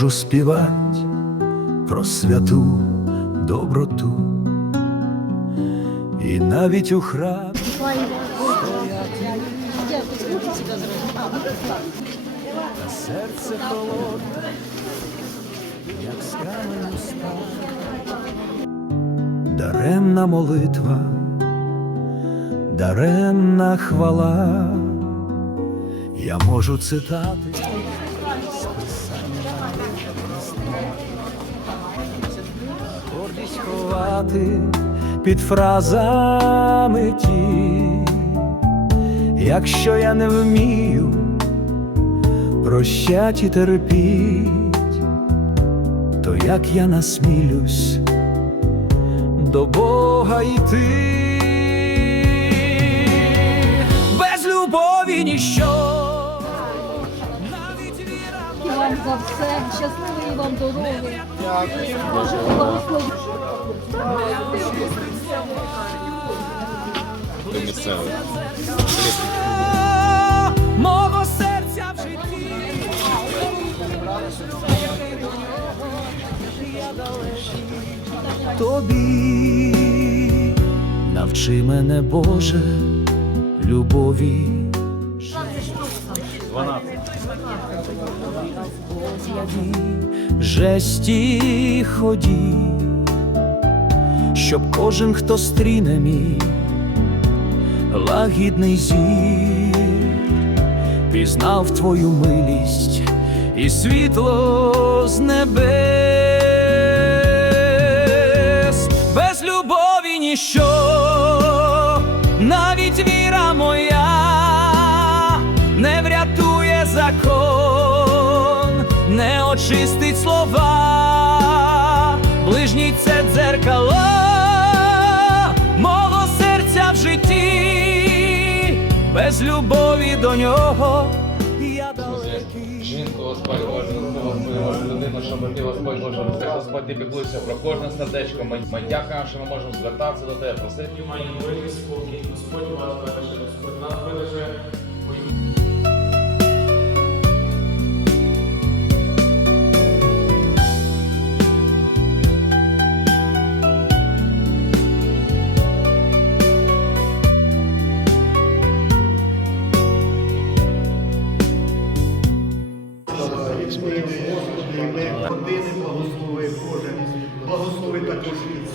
можу співати про святу доброту, і навіть у храмі та серце холодне, як з каменю сталь. Даремна молитва, даремна хвала, я можу цитати. Гордість ховати під фразами ті, якщо я не вмію прощать і терпіть, то як я насмілюсь до Бога йти, без любові ніщо. За все. Щасливої вам дороги. Боже, благослови. мого серця в житті. Тобі навчи мене, Боже, любові. Жесті ході, щоб кожен, хто стріне мій, лагідний зір, пізнав твою милість і світло з небес, без любові ніщо, навіть віра моя очистить слова, ближній це дзеркало мого серця в житті, без любові до нього я далекий. Жінку Господь Боже, Господь Боже, людину, що ти Господь Боже, все Господь ти піклуйся про кожне сердечко. Ми, ми дякуємо, що ми можемо звертатися до тебе, просити. Має мир і спокій. Господь вас береже, Господь нас береже. Бо Господи, ім'я Родини благослови, Боже, благослови також і